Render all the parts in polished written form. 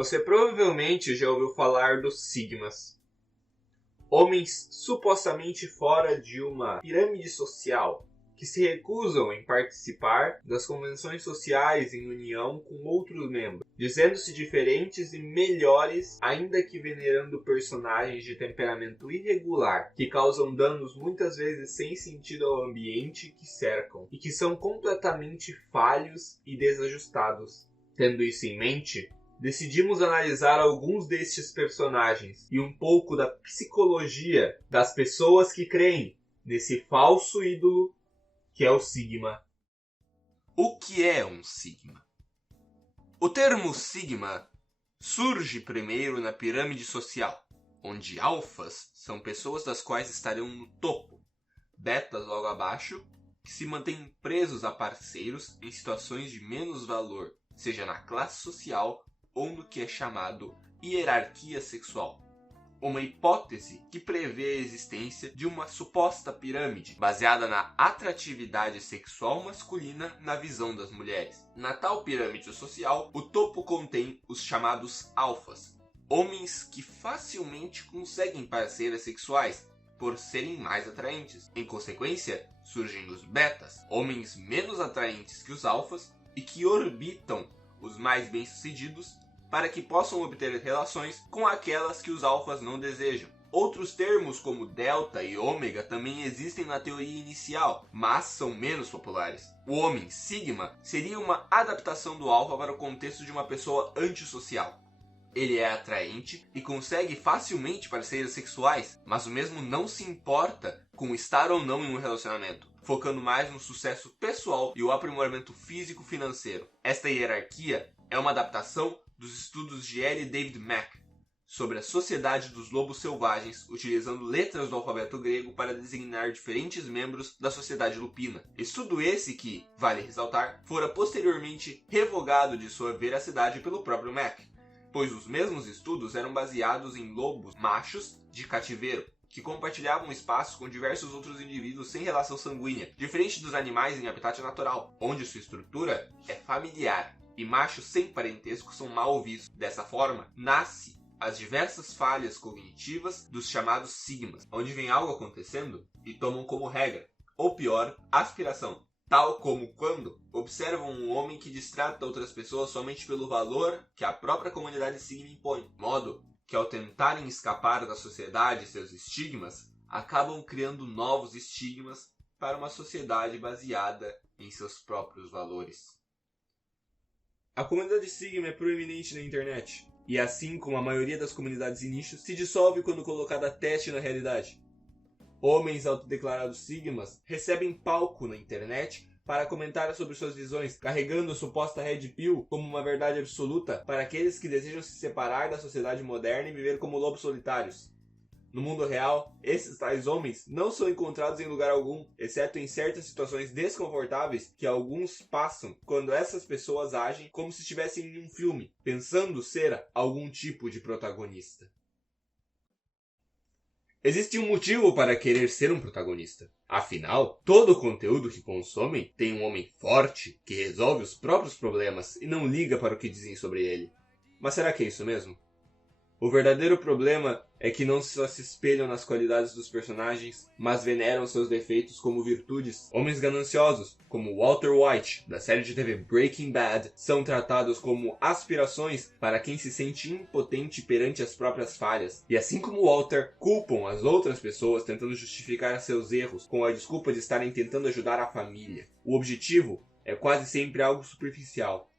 Você provavelmente já ouviu falar dos Sigmas. Homens supostamente fora de uma pirâmide social, que se recusam em participar das convenções sociais em união com outros membros, dizendo-se diferentes e melhores, ainda que venerando personagens de temperamento irregular, que causam danos muitas vezes sem sentido ao ambiente que cercam, e que são completamente falhos e desajustados. Tendo isso em mente, decidimos analisar alguns destes personagens e um pouco da psicologia das pessoas que creem nesse falso ídolo que é o Sigma. O que é um Sigma? O termo Sigma surge primeiro na pirâmide social, onde alfas são pessoas das quais estarão no topo, betas logo abaixo, que se mantêm presos a parceiros em situações de menos valor, seja na classe social ou no que é chamado hierarquia sexual. Uma hipótese que prevê a existência de uma suposta pirâmide baseada na atratividade sexual masculina na visão das mulheres. Na tal pirâmide social, o topo contém os chamados alfas, homens que facilmente conseguem parceiras sexuais por serem mais atraentes. Em consequência, surgem os betas, homens menos atraentes que os alfas e que orbitam os mais bem-sucedidos para que possam obter relações com aquelas que os alfas não desejam. Outros termos como delta e ômega também existem na teoria inicial, mas são menos populares. O homem sigma seria uma adaptação do alfa para o contexto de uma pessoa antissocial. Ele é atraente e consegue facilmente parceiras sexuais, mas o mesmo não se importa com estar ou não em um relacionamento, focando mais no sucesso pessoal e o aprimoramento físico-financeiro. Esta hierarquia é uma adaptação dos estudos de L. David Mack sobre a sociedade dos lobos selvagens, utilizando letras do alfabeto grego para designar diferentes membros da sociedade lupina. Estudo esse que, vale ressaltar, fora posteriormente revogado de sua veracidade pelo próprio Mack, pois os mesmos estudos eram baseados em lobos machos de cativeiro, que compartilhavam espaço com diversos outros indivíduos sem relação sanguínea, diferente dos animais em habitat natural, onde sua estrutura é familiar e machos sem parentesco são mal vistos. Dessa forma, nasce as diversas falhas cognitivas dos chamados sigmas, onde vem algo acontecendo e tomam como regra, ou pior, aspiração, tal como quando observam um homem que distrata outras pessoas somente pelo valor que a própria comunidade sigma impõe, de modo que ao tentarem escapar da sociedade e seus estigmas, acabam criando novos estigmas para uma sociedade baseada em seus próprios valores. A comunidade Sigma é proeminente na internet, e assim como a maioria das comunidades e nichos, se dissolve quando colocada a teste na realidade. Homens autodeclarados Sigmas recebem palco na internet para comentar sobre suas visões, carregando a suposta Red Pill como uma verdade absoluta para aqueles que desejam se separar da sociedade moderna e viver como lobos solitários. No mundo real, esses tais homens não são encontrados em lugar algum, exceto em certas situações desconfortáveis que alguns passam quando essas pessoas agem como se estivessem em um filme, pensando ser algum tipo de protagonista. Existe um motivo para querer ser um protagonista. Afinal, todo o conteúdo que consomem tem um homem forte que resolve os próprios problemas e não liga para o que dizem sobre ele. Mas será que é isso mesmo? O verdadeiro problema é que não só se espelham nas qualidades dos personagens, mas veneram seus defeitos como virtudes. Homens gananciosos, como Walter White, da série de TV Breaking Bad, são tratados como aspirações para quem se sente impotente perante as próprias falhas. E assim como Walter, culpam as outras pessoas tentando justificar seus erros com a desculpa de estarem tentando ajudar a família. O objetivo é quase sempre algo superficial.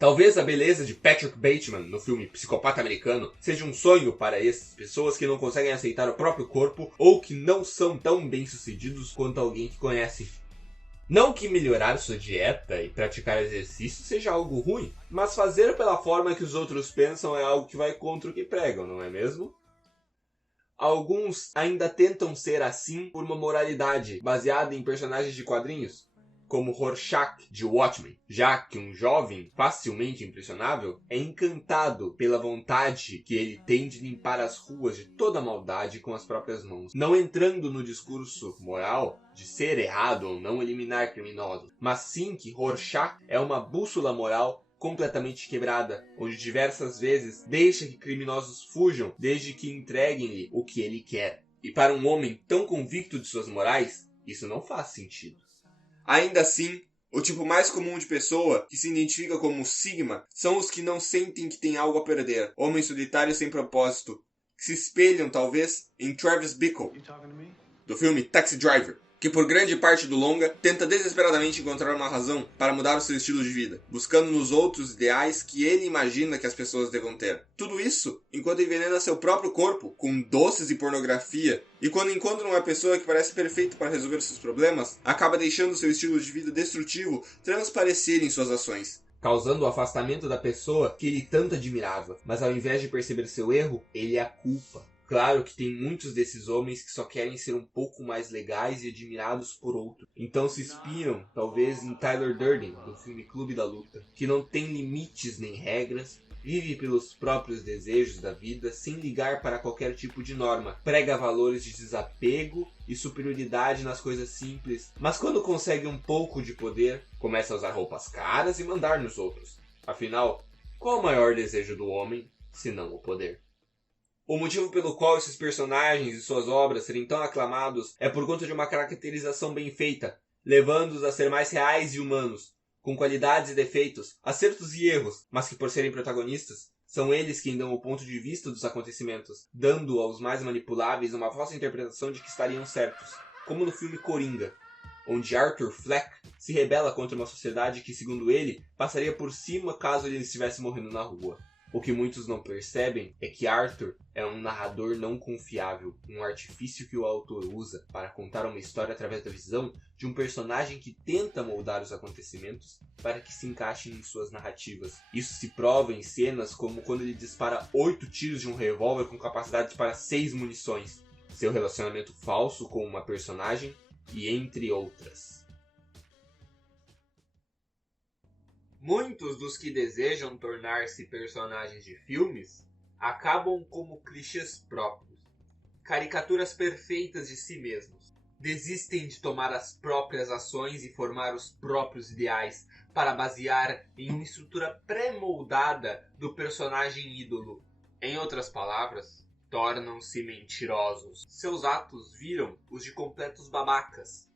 Talvez a beleza de Patrick Bateman no filme Psicopata Americano seja um sonho para essas pessoas que não conseguem aceitar o próprio corpo ou que não são tão bem-sucedidos quanto alguém que conhecem. Não que melhorar sua dieta e praticar exercício seja algo ruim, mas fazer pela forma que os outros pensam é algo que vai contra o que pregam, não é mesmo? Alguns ainda tentam ser assim por uma moralidade baseada em personagens de quadrinhos, como Rorschach de Watchmen, já que um jovem facilmente impressionável é encantado pela vontade que ele tem de limpar as ruas de toda a maldade com as próprias mãos, não entrando no discurso moral de ser errado ou não eliminar criminosos, mas sim que Rorschach é uma bússola moral completamente quebrada, onde diversas vezes deixa que criminosos fujam desde que entreguem-lhe o que ele quer. E para um homem tão convicto de suas morais, isso não faz sentido. Ainda assim, o tipo mais comum de pessoa que se identifica como Sigma são os que não sentem que têm algo a perder, homens solitários sem propósito, que se espelham talvez em Travis Bickle, do filme Taxi Driver, que por grande parte do longa tenta desesperadamente encontrar uma razão para mudar o seu estilo de vida, buscando nos outros ideais que ele imagina que as pessoas devam ter. Tudo isso enquanto envenena seu próprio corpo com doces e pornografia, e quando encontra uma pessoa que parece perfeita para resolver seus problemas, acaba deixando seu estilo de vida destrutivo transparecer em suas ações, causando o afastamento da pessoa que ele tanto admirava, mas ao invés de perceber seu erro, ele a culpa. Claro que tem muitos desses homens que só querem ser um pouco mais legais e admirados por outros. Então se inspiram, talvez, em Tyler Durden, do filme Clube da Luta, que não tem limites nem regras, vive pelos próprios desejos da vida sem ligar para qualquer tipo de norma, prega valores de desapego e superioridade nas coisas simples, mas quando consegue um pouco de poder, começa a usar roupas caras e mandar nos outros. Afinal, qual o maior desejo do homem, se não o poder? O motivo pelo qual esses personagens e suas obras serem tão aclamados é por conta de uma caracterização bem feita, levando-os a ser mais reais e humanos, com qualidades e defeitos, acertos e erros, mas que por serem protagonistas, são eles quem dão o ponto de vista dos acontecimentos, dando aos mais manipuláveis uma falsa interpretação de que estariam certos, como no filme Coringa, onde Arthur Fleck se rebela contra uma sociedade que, segundo ele, passaria por cima caso ele estivesse morrendo na rua. O que muitos não percebem é que Arthur é um narrador não confiável, um artifício que o autor usa para contar uma história através da visão de um personagem que tenta moldar os acontecimentos para que se encaixem em suas narrativas. Isso se prova em cenas como quando ele dispara 8 tiros de um revólver com capacidade para 6 munições, seu relacionamento falso com uma personagem e entre outras. Muitos dos que desejam tornar-se personagens de filmes acabam como clichês próprios, caricaturas perfeitas de si mesmos. Desistem de tomar as próprias ações e formar os próprios ideais para basear em uma estrutura pré-moldada do personagem ídolo. Em outras palavras, tornam-se mentirosos. Seus atos viram os de completos babacas,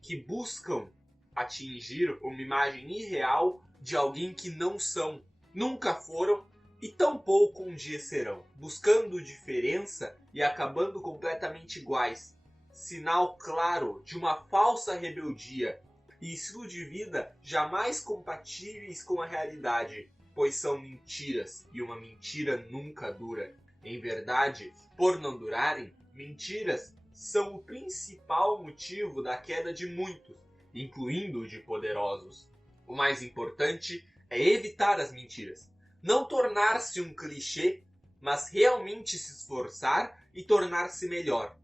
que buscam atingir uma imagem irreal de alguém que não são, nunca foram e tampouco um dia serão, buscando diferença e acabando completamente iguais, sinal claro de uma falsa rebeldia e estilo de vida jamais compatíveis com a realidade, pois são mentiras e uma mentira nunca dura. Em verdade, por não durarem, mentiras são o principal motivo da queda de muitos, incluindo o de poderosos. O mais importante é evitar as mentiras. Não tornar-se um clichê, mas realmente se esforçar e tornar-se melhor.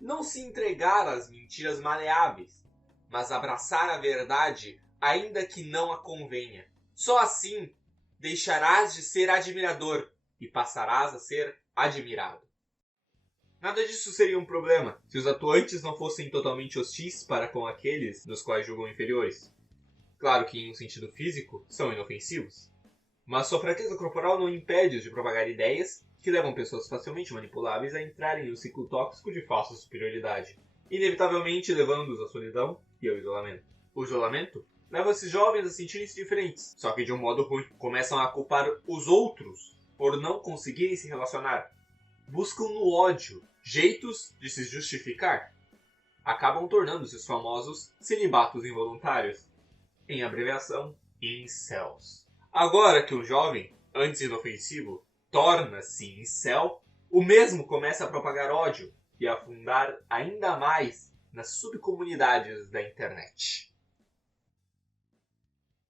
Não se entregar às mentiras maleáveis, mas abraçar a verdade ainda que não a convenha. Só assim deixarás de ser admirador e passarás a ser admirado. Nada disso seria um problema se os atuantes não fossem totalmente hostis para com aqueles dos quais julgam inferiores. Claro que, em um sentido físico, são inofensivos. Mas sua fraqueza corporal não impede-os de propagar ideias que levam pessoas facilmente manipuláveis a entrarem em um ciclo tóxico de falsa superioridade, inevitavelmente levando-os à solidão e ao isolamento. O isolamento leva esses jovens a sentirem-se diferentes, só que de um modo ruim. Começam a culpar os outros por não conseguirem se relacionar. Buscam no ódio jeitos de se justificar. Acabam tornando-se os famosos celibatos involuntários. Em abreviação, incels. Agora que um jovem, antes inofensivo, torna-se incel, o mesmo começa a propagar ódio e a afundar ainda mais nas subcomunidades da internet.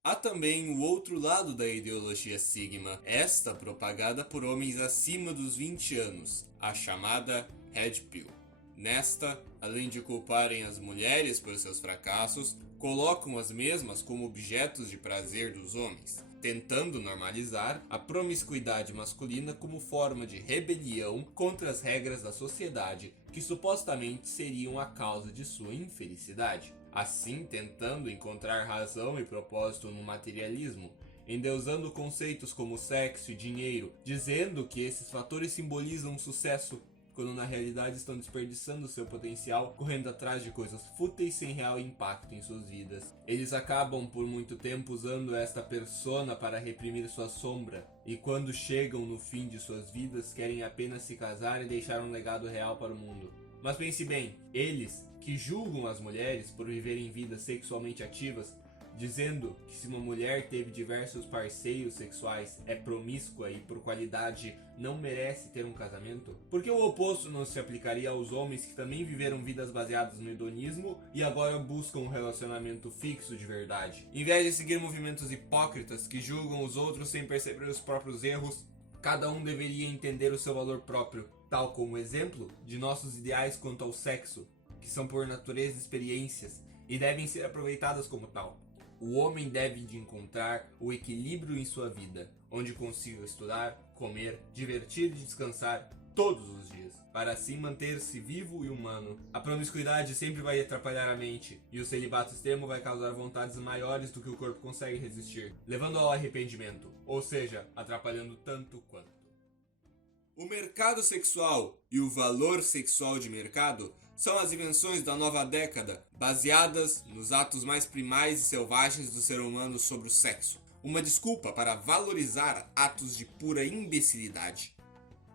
Há também o outro lado da ideologia Sigma, esta propagada por homens acima dos 20 anos, a chamada Red Pill. Nesta, além de culparem as mulheres por seus fracassos, colocam as mesmas como objetos de prazer dos homens, tentando normalizar a promiscuidade masculina como forma de rebelião contra as regras da sociedade que supostamente seriam a causa de sua infelicidade. Assim, tentando encontrar razão e propósito no materialismo endeusando conceitos como sexo e dinheiro, dizendo que esses fatores simbolizam sucesso, quando na realidade estão desperdiçando seu potencial, correndo atrás de coisas fúteis sem real impacto em suas vidas. Eles acabam por muito tempo usando esta persona para reprimir sua sombra, e quando chegam no fim de suas vidas querem apenas se casar e deixar um legado real para o mundo. Mas pense bem, eles que julgam as mulheres por viverem vidas sexualmente ativas, dizendo que se uma mulher teve diversos parceiros sexuais, é promíscua e por qualidade não merece ter um casamento? Por que o oposto não se aplicaria aos homens que também viveram vidas baseadas no hedonismo e agora buscam um relacionamento fixo de verdade? Em vez de seguir movimentos hipócritas que julgam os outros sem perceber os próprios erros, cada um deveria entender o seu valor próprio, tal como exemplo de nossos ideais quanto ao sexo, que são por natureza experiências e devem ser aproveitadas como tal. O homem deve de encontrar o equilíbrio em sua vida, onde consiga estudar, comer, divertir e descansar todos os dias, para assim manter-se vivo e humano. A promiscuidade sempre vai atrapalhar a mente, e o celibato extremo vai causar vontades maiores do que o corpo consegue resistir, levando ao arrependimento, ou seja, atrapalhando tanto quanto. O mercado sexual e o valor sexual de mercado são as invenções da nova década, baseadas nos atos mais primais e selvagens do ser humano sobre o sexo. Uma desculpa para valorizar atos de pura imbecilidade.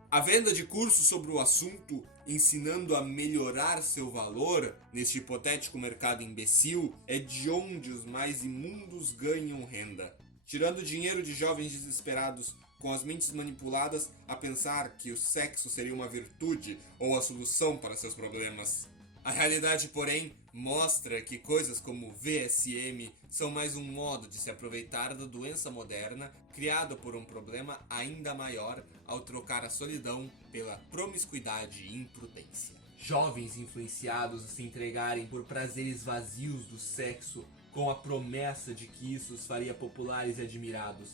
A venda de cursos sobre o assunto, ensinando a melhorar seu valor neste hipotético mercado imbecil, é de onde os mais imundos ganham renda, tirando dinheiro de jovens desesperados com as mentes manipuladas a pensar que o sexo seria uma virtude ou a solução para seus problemas. A realidade, porém, mostra que coisas como VSM são mais um modo de se aproveitar da doença moderna criada por um problema ainda maior ao trocar a solidão pela promiscuidade e imprudência. Jovens influenciados a se entregarem por prazeres vazios do sexo com a promessa de que isso os faria populares e admirados.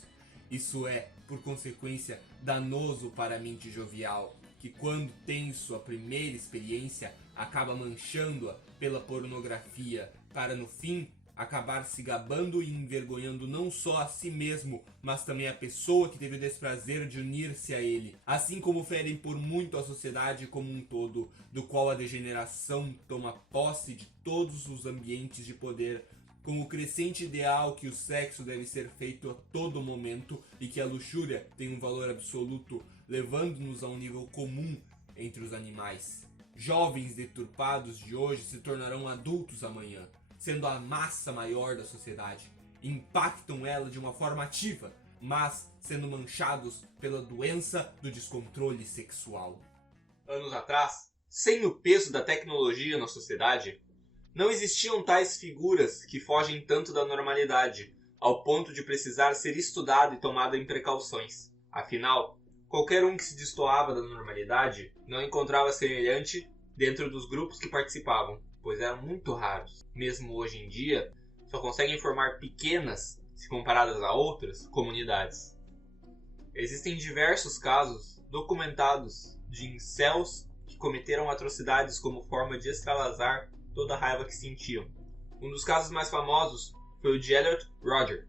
Isso é, por consequência, danoso para a mente jovial, que quando tem sua primeira experiência, acaba manchando-a pela pornografia, para no fim acabar se gabando e envergonhando não só a si mesmo, mas também a pessoa que teve o desprazer de unir-se a ele, assim como ferem por muito a sociedade como um todo, do qual a degeneração toma posse de todos os ambientes de poder, com o crescente ideal que o sexo deve ser feito a todo momento e que a luxúria tem um valor absoluto, levando-nos a um nível comum entre os animais. Jovens deturpados de hoje se tornarão adultos amanhã, sendo a massa maior da sociedade. Impactam ela de uma forma ativa, mas sendo manchados pela doença do descontrole sexual. Anos atrás, sem o peso da tecnologia na sociedade, não existiam tais figuras que fogem tanto da normalidade, ao ponto de precisar ser estudado e tomado em precauções. Afinal, qualquer um que se destoava da normalidade não encontrava semelhante dentro dos grupos que participavam, pois eram muito raros. Mesmo hoje em dia, só conseguem formar pequenas, se comparadas a outras, comunidades. Existem diversos casos documentados de incels que cometeram atrocidades como forma de extravasar toda a raiva que sentiam. Um dos casos mais famosos foi o de Elliot Rodger,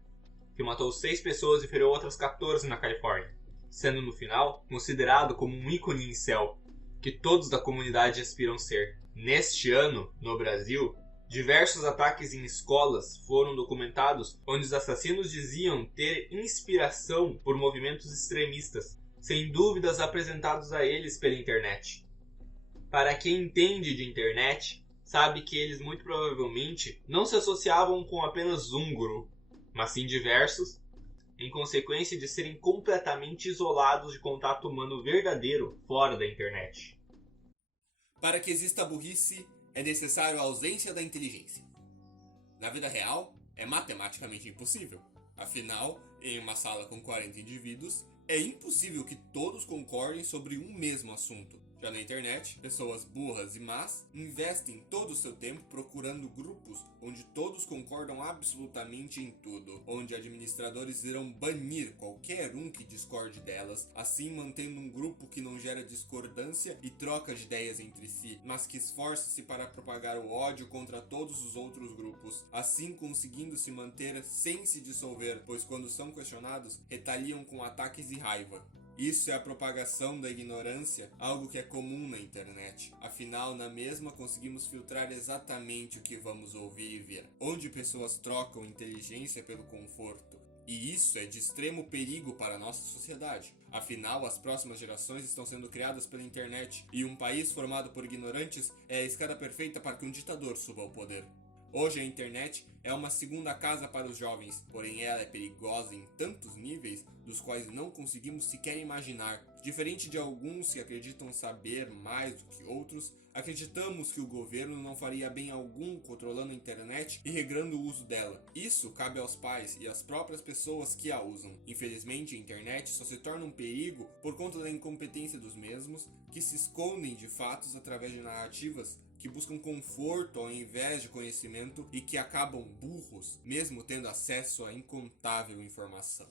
que matou 6 pessoas e feriu outras 14 na Califórnia, sendo no final considerado como um ícone incel, que todos da comunidade aspiram ser. Neste ano, no Brasil, diversos ataques em escolas foram documentados onde os assassinos diziam ter inspiração por movimentos extremistas, sem dúvidas apresentados a eles pela internet. Para quem entende de internet, sabe que eles muito provavelmente não se associavam com apenas um grupo, mas sim diversos, em consequência de serem completamente isolados de contato humano verdadeiro fora da internet. Para que exista burrice, é necessário a ausência da inteligência. Na vida real, é matematicamente impossível. Afinal, em uma sala com 40 indivíduos, é impossível que todos concordem sobre um mesmo assunto. Já na internet, pessoas burras e más investem todo o seu tempo procurando grupos onde todos concordam absolutamente em tudo, onde administradores irão banir qualquer um que discorde delas, assim mantendo um grupo que não gera discordância e troca de ideias entre si, mas que esforça-se para propagar o ódio contra todos os outros grupos, assim conseguindo se manter sem se dissolver, pois quando são questionados, retaliam com ataques e raiva. Isso é a propagação da ignorância, algo que é comum na internet. Afinal, na mesma conseguimos filtrar exatamente o que vamos ouvir e ver, onde pessoas trocam inteligência pelo conforto. E isso é de extremo perigo para a nossa sociedade. Afinal, as próximas gerações estão sendo criadas pela internet, e um país formado por ignorantes é a escada perfeita para que um ditador suba ao poder. Hoje a internet é uma segunda casa para os jovens, porém ela é perigosa em tantos níveis dos quais não conseguimos sequer imaginar. Diferente de alguns que acreditam saber mais do que outros, acreditamos que o governo não faria bem algum controlando a internet e regrando o uso dela. Isso cabe aos pais e às próprias pessoas que a usam. Infelizmente, a internet só se torna um perigo por conta da incompetência dos mesmos, que se escondem de fatos através de narrativas que buscam conforto ao invés de conhecimento e que acabam burros, mesmo tendo acesso a incontável informação.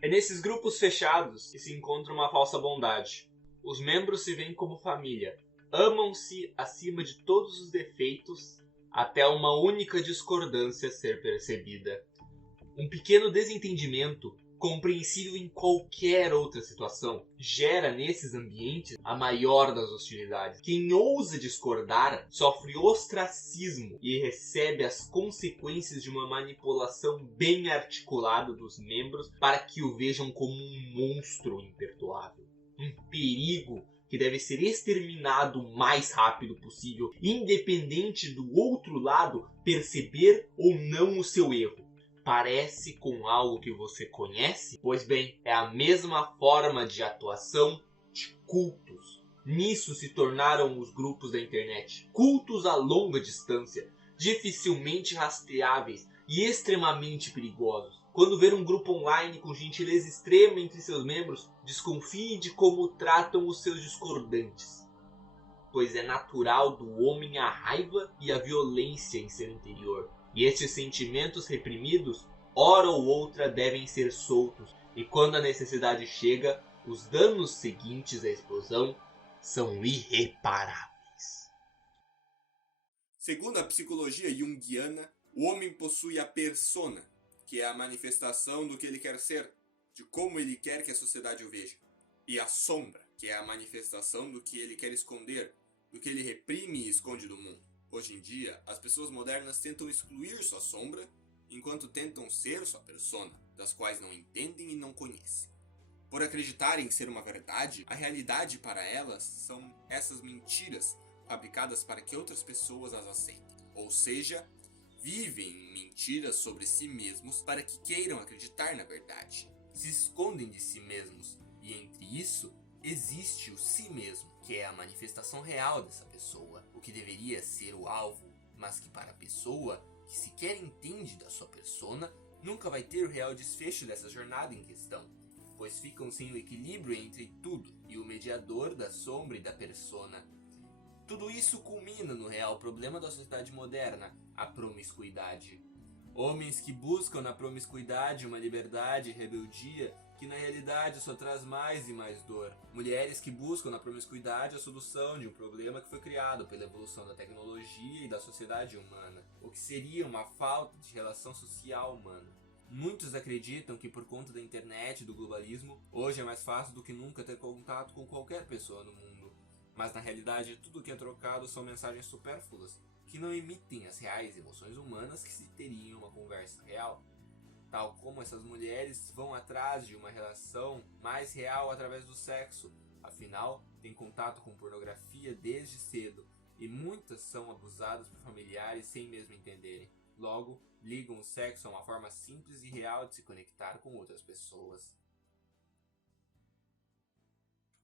É nesses grupos fechados que se encontra uma falsa bondade. Os membros se veem como família, amam-se acima de todos os defeitos, até uma única discordância ser percebida. Um pequeno desentendimento, compreensível em qualquer outra situação, gera nesses ambientes a maior das hostilidades. Quem ousa discordar sofre ostracismo e recebe as consequências de uma manipulação bem articulada dos membros para que o vejam como um monstro imperdoável. Um perigo que deve ser exterminado o mais rápido possível, independente do outro lado perceber ou não o seu erro. Parece com algo que você conhece? Pois bem, é a mesma forma de atuação de cultos. Nisso se tornaram os grupos da internet. Cultos a longa distância, dificilmente rastreáveis e extremamente perigosos. Quando ver um grupo online com gentileza extrema entre seus membros, desconfie de como tratam os seus discordantes. Pois é natural do homem a raiva e a violência em seu interior. E estes sentimentos reprimidos, hora ou outra, devem ser soltos. E quando a necessidade chega, os danos seguintes à explosão são irreparáveis. Segundo a psicologia junguiana, o homem possui a persona, que é a manifestação do que ele quer ser, de como ele quer que a sociedade o veja. E a sombra, que é a manifestação do que ele quer esconder, do que ele reprime e esconde do mundo. Hoje em dia, as pessoas modernas tentam excluir sua sombra, enquanto tentam ser sua persona, das quais não entendem e não conhecem. Por acreditarem ser uma verdade, a realidade para elas são essas mentiras fabricadas para que outras pessoas as aceitem. Ou seja, vivem mentiras sobre si mesmos para que queiram acreditar na verdade. Se escondem de si mesmos, e entre isso existe o si mesmo, que é a manifestação real dessa pessoa, o que deveria ser o alvo, mas que para a pessoa que sequer entende da sua persona, nunca vai ter o real desfecho dessa jornada em questão, pois ficam sem o equilíbrio entre tudo e o mediador da sombra e da persona. Tudo isso culmina no real problema da sociedade moderna, a promiscuidade. Homens que buscam na promiscuidade uma liberdade e rebeldia que na realidade só traz mais e mais dor. Mulheres que buscam na promiscuidade a solução de um problema que foi criado pela evolução da tecnologia e da sociedade humana, o que seria uma falta de relação social humana. Muitos acreditam que por conta da internet e do globalismo, hoje é mais fácil do que nunca ter contato com qualquer pessoa no mundo. Mas na realidade tudo que é trocado são mensagens supérfluas, que não emitem as reais emoções humanas que se teriam uma conversa real. Tal como essas mulheres vão atrás de uma relação mais real através do sexo, afinal, têm contato com pornografia desde cedo, e muitas são abusadas por familiares sem mesmo entenderem. Logo, ligam o sexo a uma forma simples e real de se conectar com outras pessoas.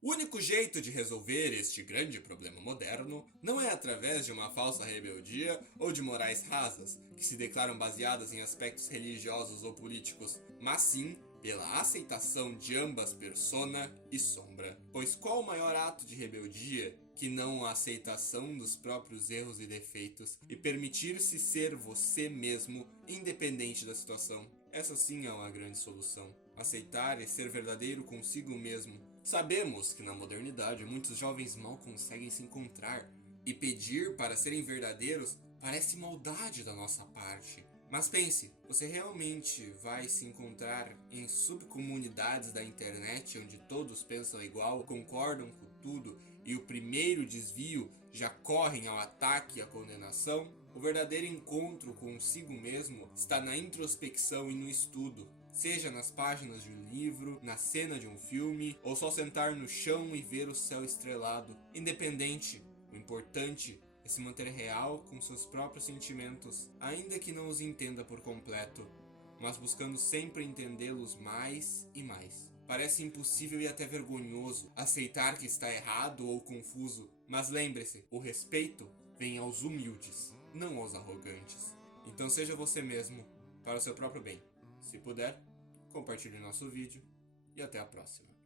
O único jeito de resolver este grande problema moderno não é através de uma falsa rebeldia ou de morais rasas, que se declaram baseadas em aspectos religiosos ou políticos, mas sim pela aceitação de ambas persona e sombra. Pois qual o maior ato de rebeldia que não a aceitação dos próprios erros e defeitos e permitir-se ser você mesmo, independente da situação? Essa sim é uma grande solução. Aceitar e ser verdadeiro consigo mesmo. Sabemos que na modernidade muitos jovens mal conseguem se encontrar, e pedir para serem verdadeiros parece maldade da nossa parte. Mas pense, você realmente vai se encontrar em subcomunidades da internet onde todos pensam igual, concordam com tudo e o primeiro desvio já correm ao ataque e à condenação? O verdadeiro encontro consigo mesmo está na introspecção e no estudo, seja nas páginas de um livro, na cena de um filme, ou só sentar no chão e ver o céu estrelado. Independente, o importante é se manter real com seus próprios sentimentos, ainda que não os entenda por completo, mas buscando sempre entendê-los mais e mais. Parece impossível e até vergonhoso aceitar que está errado ou confuso, mas lembre-se, o respeito vem aos humildes, não aos arrogantes. Então seja você mesmo, para o seu próprio bem. Se puder, compartilhe nosso vídeo e até a próxima.